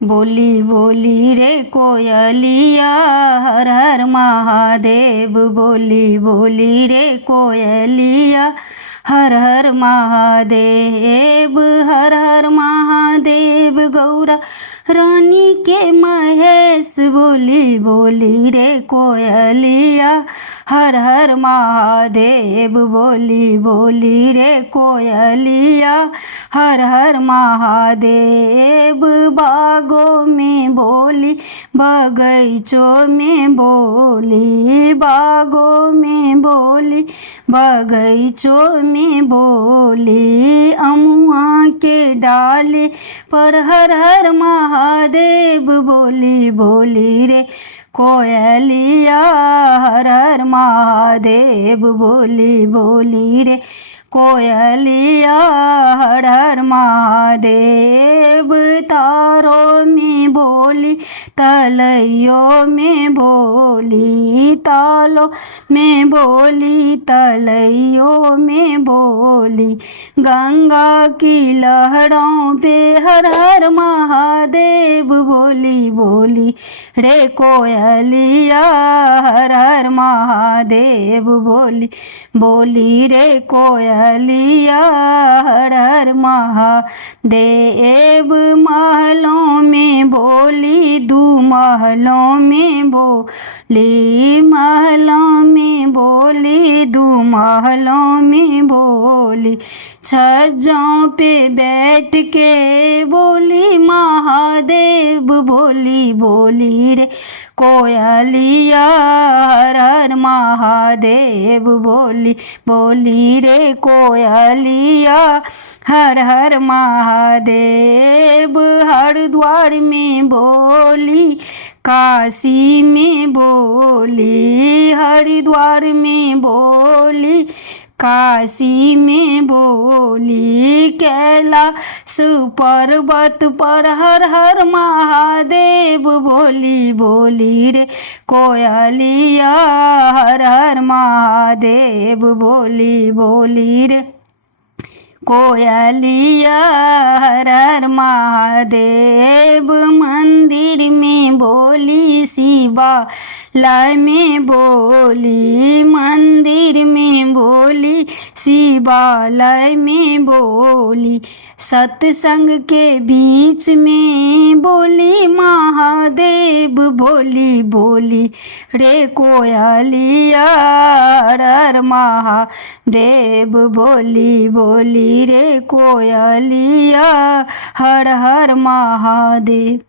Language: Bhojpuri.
बोली बोली रे कोयलिया हर हर महादेव। बोली बोली रे कोयलिया हर हर महादेव। हर हर महादेव गौरा रानी के महेश। बोली बोली रे कोयलिया हर हर महादेव। बोली बोली रे कोयलिया हर हर महादेव। बागों में बोली बगीचों में बोली, बागों में बोली बगीचों में बोली। अमुआ के डाले पर हर हर महादेव। बोली बोली रे कोयलिया हर हर महादेव। बोली बोली रे कोयलिया हर हर महादेव। तारों में बोली तलैयों में बोली, तालों में बोली तलैयों में बोली। गंगा की लहरों पे हर हर महादेव। बोली बोली रे कोयलिया हर हर महादेव। बोली बोली रे कोयलिया हर हर महादेव। महलों में बोली दू महलों में बोली, महलों में बोली दू महलों में बोली। छज्जों पे बैठ के बोली महादेव। बोली बोली रे कोयलिया हर हर महादेव। बोली बोली रे कोयलिया हर हर महादेव। हरिद्वार में बोली काशी में बोली, हरिद्वार में बोली काशी में बोली। कैलाश पर्वत पर हर हर महादेव। बोली बोली रे कोयलिया हर हर महादेव। बोली बोली रे कोयलिया हर हर महादेव। मंदिर में बोली शिवालय में बोली, मंदिर में बोली शिवालय में बोली। सत्संग के बीच में बोली महादेव। बोली बोली रे कोयलिया हर हर महादेव। बोली बोली रे कोयलिया हर हर महादेव।